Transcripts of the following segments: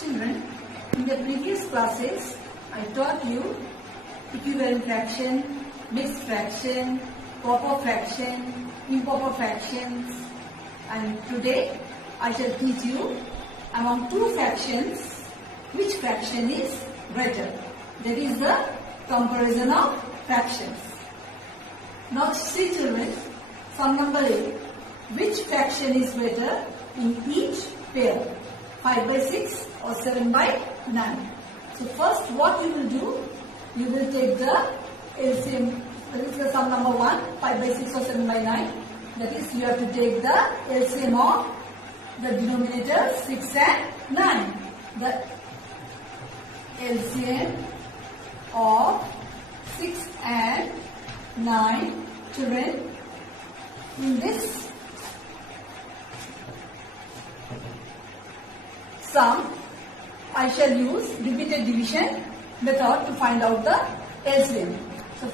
Children, in the previous classes, I taught you equivalent fraction, mixed fraction, proper fraction, improper fractions, and today I shall teach you among two fractions which fraction is greater. That is the comparison of fractions. Now see children, sum number A, which fraction is greater in each pair, 5 by 6 or 7 by 9. So first what you will do, you will take the LCM, that is the sum number 1, 5 by 6 or 7 by 9. That is you have to take the LCM of the denominator 6 and 9. The LCM of 6 and 9 children. In this sum, I shall use repeated division method to find out the LCM. So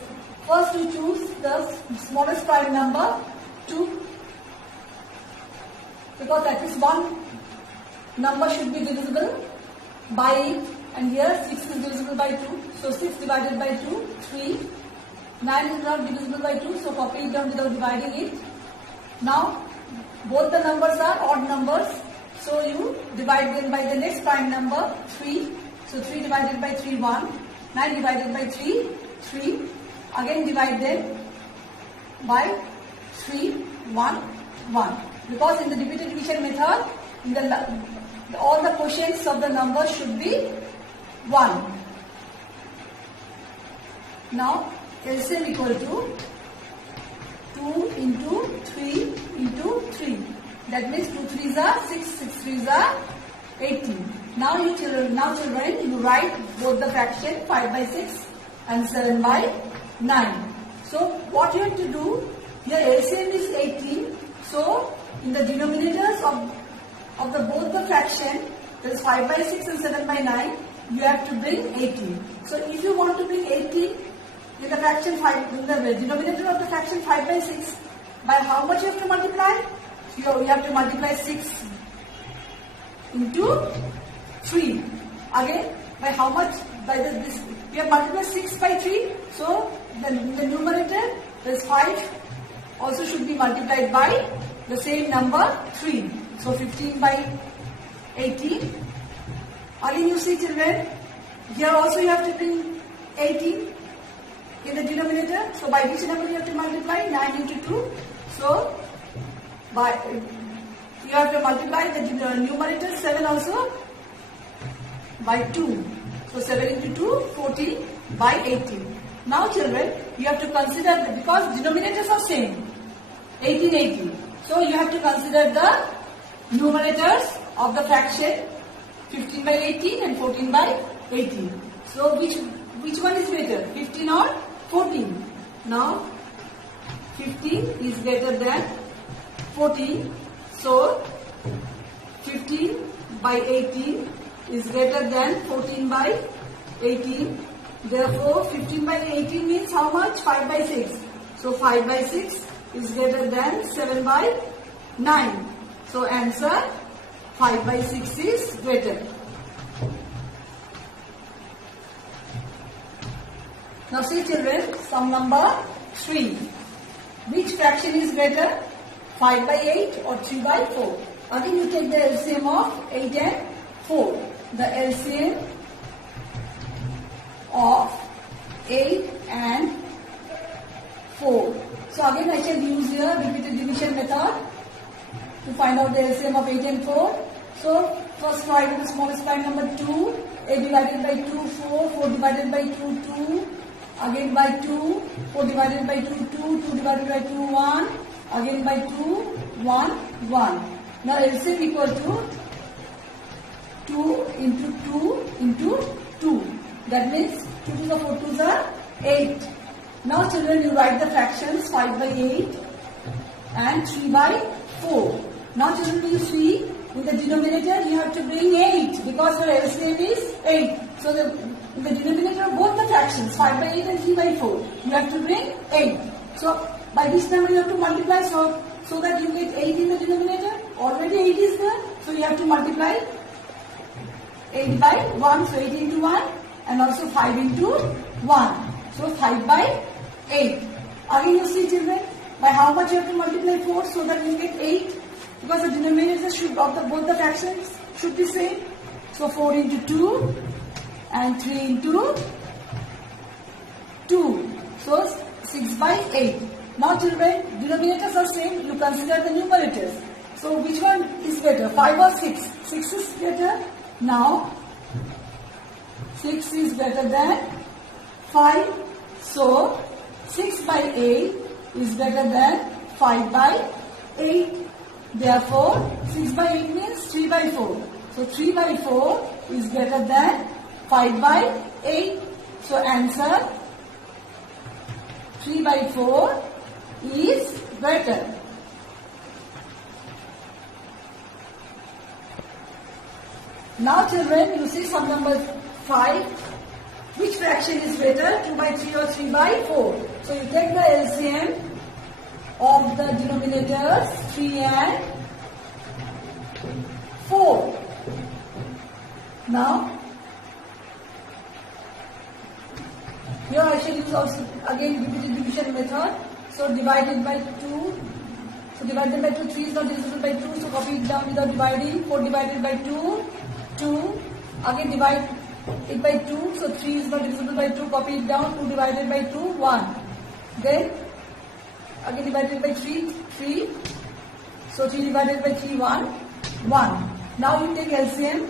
first we choose the smallest prime number 2, because that is one number should be divisible by it, and here 6 is divisible by 2. So 6 divided by 2, 3. 9 is not divisible by 2, so copy it down without dividing it. Now both the numbers are odd numbers, so you divide them by the next prime number 3. So 3 divided by 3, 1. 9 divided by 3, 3. Again divide them by 3, 1, 1. Because in the repeated division method, all the quotients of the numbers should be 1. Now LCM equal to 2 into 3 into 3. That means 2 3s are 6, 6 3s are 18. Now children, you write both the fraction 5 by 6 and 7 by 9. So what you have to do, here LCM is 18. So in the denominators of the both the fraction, that is 5 by 6 and 7 by 9, you have to bring 18. So if you want to bring 18 in the fraction 5, in the denominator of the fraction 5 by 6, by how much you have to multiply? You have to multiply 6 into 3. Again, by how much? By this, we have multiplied 6 by 3. So the numerator, this 5, also should be multiplied by the same number 3. So 15 by 18. Again you see children, here also you have to bring 18 in the denominator. So by which number you have to multiply? 9 into 2. So you have to multiply the numerator 7 also by 2. So 7 into 2, 14 by 18. Now children, you have to consider, because denominators are same, 18, 18. So you have to consider the numerators of the fraction 15 by 18 and 14 by 18. So which one is greater, 15 or 14? Now 15 is greater than 14. So 15 by 18 is greater than 14 by 18. Therefore 15 by 18 means how much? 5 by 6. So 5 by 6 is greater than 7 by 9. So answer 5 by 6 is greater. Now see children, sum number 3. Which fraction is greater? 5 by 8 or 3 by 4? Again you take the LCM of 8 and 4. The LCM of 8 and 4. So again I shall use here repeated division method to find out the LCM of 8 and 4. So first write the smallest prime number 2. 8 divided by 2, 4. 4 divided by 2, 2. Again by 2. 4 divided by 2, 2. 2 divided by 2, 1. Again by 2, 1, 1. Now LCM equal to 2 into 2 into 2. That means 2 to the 4 2s are 8. Now children, you write the fractions 5 by 8 and 3 by 4. Now children, you see in the denominator you have to bring 8 because your LCM is 8. So in the denominator of both the fractions 5 by 8 and 3 by 4, you have to bring 8. So by this number you have to multiply so that you get 8 in the denominator. Already 8 is there, so you have to multiply 8 by 1, so 8 into 1, and also 5 into 1. So 5 by 8. Again you see children, by how much you have to multiply 4 so that you get 8? Because the denominators of both the fractions should be same. So 4 into 2 and 3 into 2. So 6 by 8. Now children, denominators are same, you consider the numerators. So which one is better, 5 or 6? 6 is better. Now 6 is better than 5. So 6 by 8 is better than 5 by 8. Therefore 6 by 8 means 3 by 4. So 3 by 4 is better than 5 by 8. So answer 3 by 4 is better. Now children, you see sum number 5. Which fraction is better, 2 by 3 or 3 by 4? So you take the LCM of the denominators 3 and 4. Now, here I shall use also again repeated division method. So divided by 2. So divided by 2, 3 is not divisible by 2. So copy it down without dividing. 4 divided by 2, 2. Again divide it by 2. So 3 is not divisible by 2. Copy it down. 2 divided by 2, 1. Then again divided by 3, 3. So 3 divided by 3, 1, 1. Now you take LCM.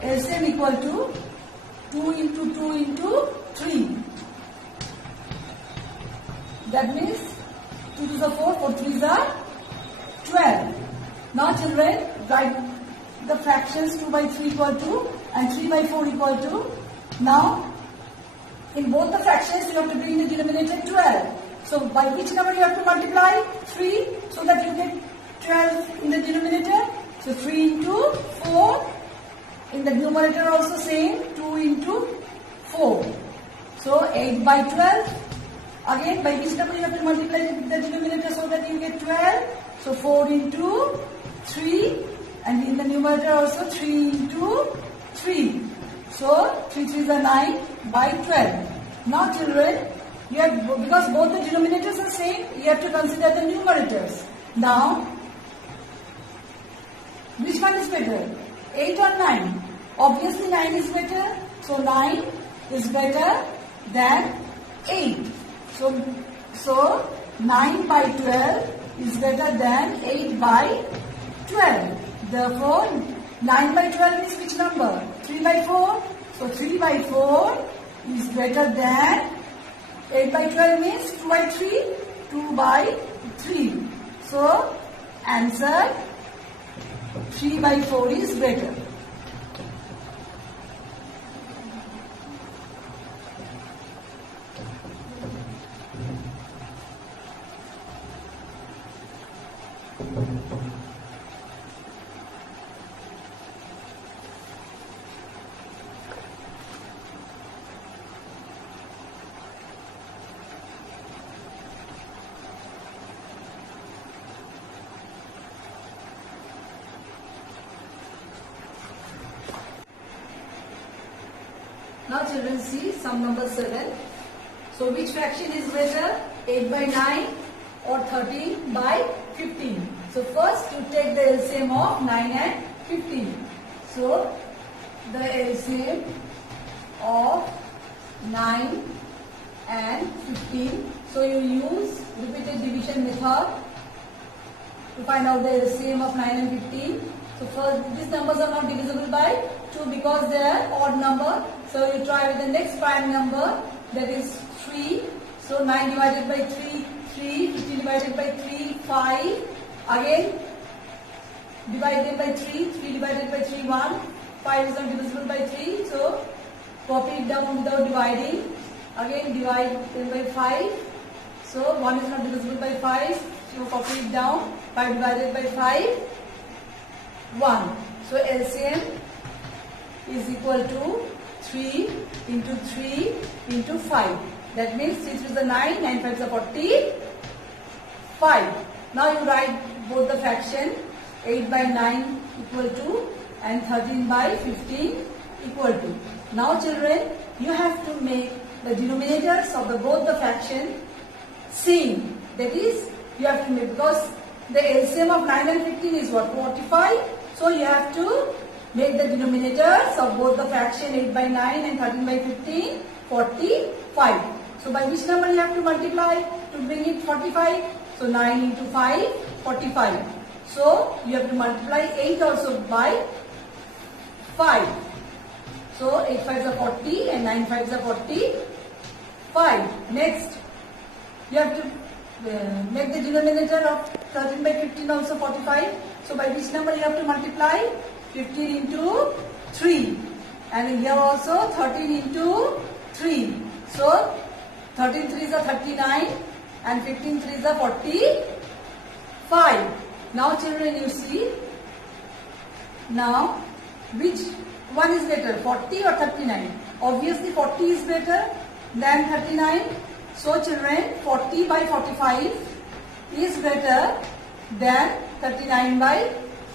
LCM equal to 2 into 2 into 3. That means 2 to the 4, 4 3s are 12. Now children, write the fractions 2 by 3 equal to and 3 by 4 equal to. Now, in both the fractions you have to bring the denominator 12. So by which number you have to multiply? 3, so that you get 12 in the denominator. So 3 into 4. In the numerator also same, 2 into 4. So 8 by 12. Again, by which number you have to multiply the denominator so that you get 12? So 4 into 3. And in the numerator also 3 into 3. So 3 3s are 9 by 12. Now children, you have, because both the denominators are same, you have to consider the numerators. Now, which one is better? 8 or 9? Obviously 9 is better. So 9 is better than 8. So 9 by 12 is better than 8 by 12. Therefore 9 by 12 is which number? 3 by 4. So 3 by 4 is better than 8 by 12 means 2 by 3. 2 by 3. So answer 3 by 4 is better. Now children see sum number 7. So which fraction is better? 8 by 9 or 13 by 15. So first you take the LCM of 9 and 15. So the LCM of 9 and 15. So you use repeated division method to find out the LCM of 9 and 15. So first these numbers are not divisible by 2 because they are odd number. So you try with the next prime number, that is 3. So 9 divided by 3, 3. 15 divided by 3, 5. Again divided by 3, 3 divided by 3, 1. 5 is not divisible by 3. So copy it down without dividing. Again divide them by 5. So 1 is not divisible by 5. So copy it down. 5 divided by 5, 1. So LCM is equal to 3 into 3 into 5. That means 6 is the 9, 9 5 is the 45. Now you write both the fraction. 8 by 9 equal to and 13 by 15 equal to. Now children, you have to make the denominators of both the fraction same. That is, you have to make, because the LCM of 9 and 15 is what? 45. So you have to make the denominators of both the fraction 8 by 9 and 13 by 15 45. So by which number you have to multiply to bring it 45? So 9 into 5, 45. So you have to multiply 8 also by 5. So 8 5s are 40 and 9 5s are 45. Next, you have to make the denominator of 13 by 15 also 45. So by which number you have to multiply? 15 into 3. And here also 13 into 3. So 13 3s are 39 and 15 3s are 45. Now children, you see, now which one is better, 40 or 39? Obviously 40 is better than 39. So children, 40 by 45 is better than 39 by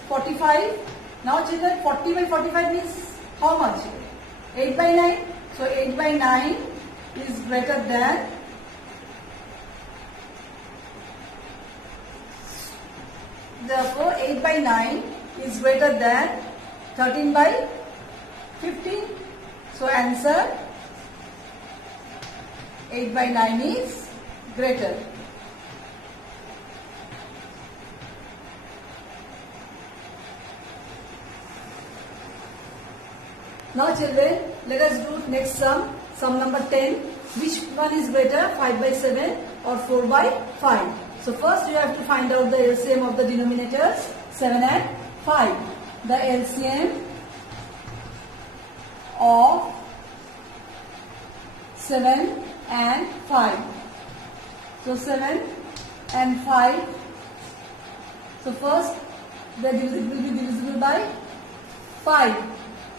45. Now children, 40 by 45 means how much? 8 by 9. So 8 by 9 is greater than, therefore 8 by 9 is greater than 13 by 15. So answer 8 by 9 is greater. Now children, let us do next sum, sum number 10. Which one is better, 5 by 7 or 4 by 5? So first you have to find out the LCM of the denominators, 7 and 5. The LCM of 7 and 5. So 7 and 5. So first the will be divisible by 5.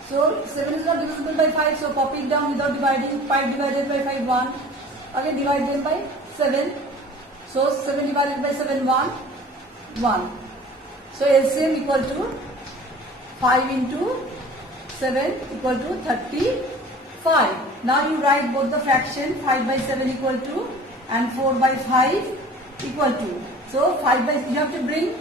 So 7 is not divisible by 5, so copy it down without dividing. 5 divided by 5, 1. Again divide them by 7. So 7 divided by 7, 1. 1. So LCM equal to 5 into 7 equal to 35. Now you write both the fraction, 5 by 7 equal to and 4 by 5 equal to. So 5 by, you have to bring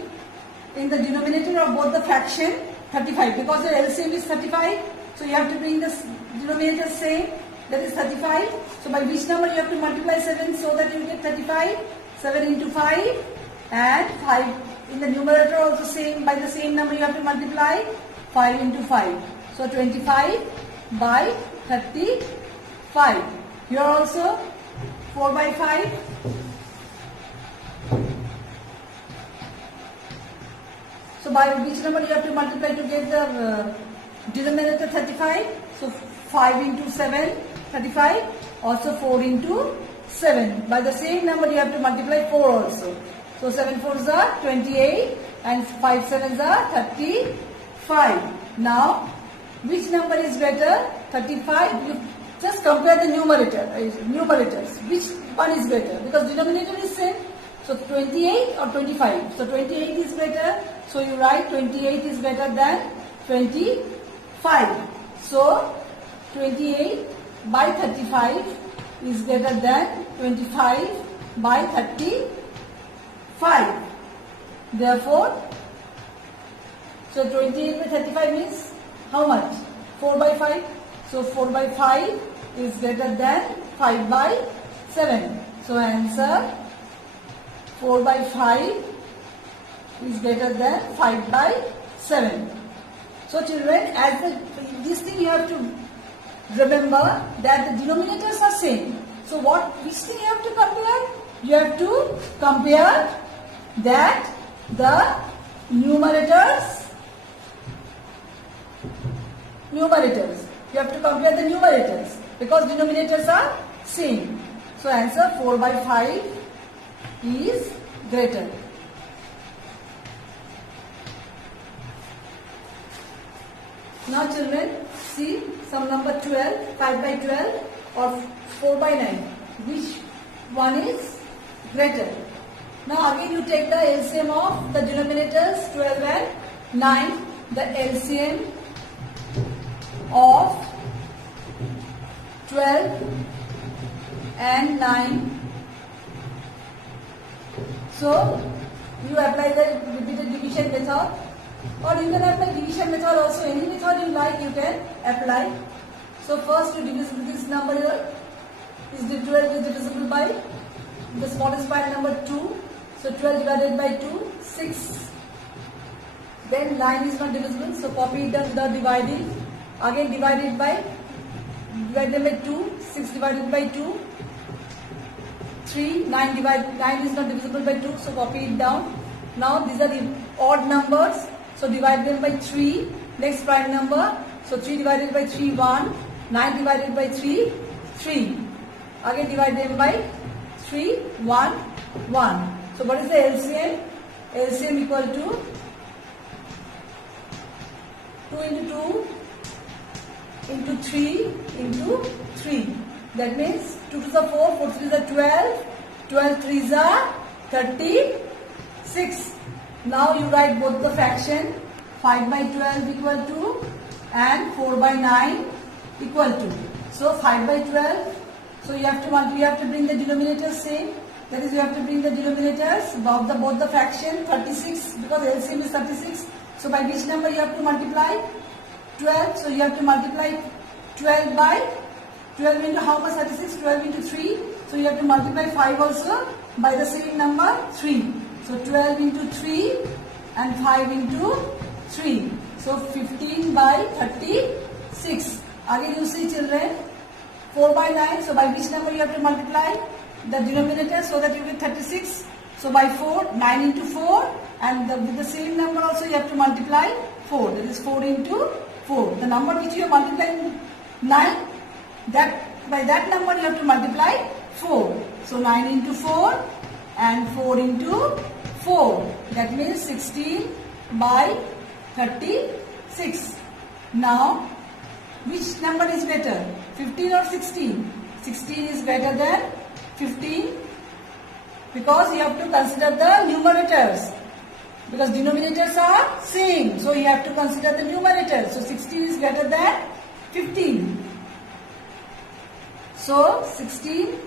in the denominator of both the fraction 35, because the LCM is 35. So you have to bring the denominator same, that is 35. So by which number you have to multiply 7 so that you get 35? 7 into 5 and 5 in the numerator also same, by the same number you have to multiply 5 into 5. So 25 by 35. Here also 4 by 5. So by which number you have to multiply to get the denominator 35? So 5 into 7, 35. Also 4 into 7. By the same number you have to multiply 4 also. So 7 4s are 28 and 5 7s are 35. Now which number is better? 35. You just compare the numerators. Which one is better? Because denominator is same. So 28 or 25. So 28 is better. So you write 28 is better than 25. So 28 by 35 is better than 25 by 35. Therefore, so 28 by 35 means how much? 4 by 5. So 4 by 5 is greater than 5 by 7. So answer 4 by 5 is greater than 5 by 7. So children, this thing you have to remember that the denominators are same. So which thing you have to compare? You have to compare that the numerators. You have to compare the numerators because denominators are same. So answer 4 by 5 is greater. Now children, see sum number 12, 5 by 12 or 4 by 9. Which one is greater? Now again you take the LCM of the denominators 12 and 9. The LCM of 12 and 9. So you apply the repeated division method, or you can apply division method also. Any method you like, you can apply. So first to divisible this number here is the 12 is divisible by the smallest prime number 2. So 12 divided by 2, 6. Then 9 is not divisible, so copy it down without dividing. Again divide them by 2, 6 divided by 2, 3, 9 is not divisible by 2, so copy it down. Now these are the odd numbers, so divide them by 3, next prime number, so 3 divided by 3, 1, 9 divided by 3, 3. Again divide them by 3, 1, 1. So what is the LCM? LCM equal to 2 into 2 into 3 into 3. That means 2 to the 4, 4 to the 12, 12 3s are 36. Now you write both the fraction, 5 by 12 equal to and 4 by 9 equal to. So 5 by 12, so you have to bring the denominators same. That is, you have to bring the denominators of both the fraction 36, because LCM is 36. So by which number you have to multiply? 12. So you have to multiply 12 by 12 into how much? 36. 12 into 3. So you have to multiply 5 also by the same number 3. So 12 into 3 and 5 into 3. So 15 by 36. Again you see children, 4 by 9. So by which number you have to multiply? The denominator, so that you get 36. So by 4, 9 into 4, and with the same number also you have to multiply 4. That is 4 into 4. The number which you are multiplying 9, by that number you have to multiply 4. So 9 into 4 and 4 into 4. That means 16 by 36. Now, which number is better? 15 or 16? 16 is better than 15, because you have to consider the numerators, because denominators are same, so you have to consider the numerators. So 16 is greater than 15. So 16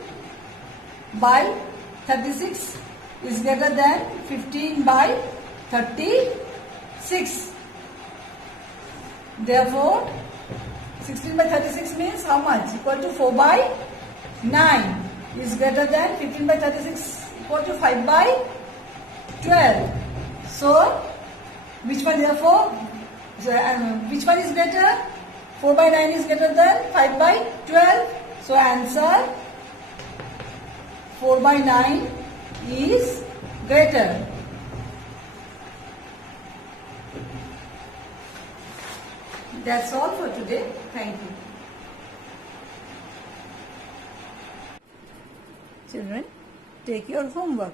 by 36 is greater than 15 by 36. Therefore 16 by 36 means how much? Equal to 4 by 9 is greater than 15 by 36 equal to 5 by 12. So which one, therefore, which one is greater? 4 by 9 is greater than 5 by 12. So answer 4 by 9 is greater. That's all for today. Thank you. Children, take your homework.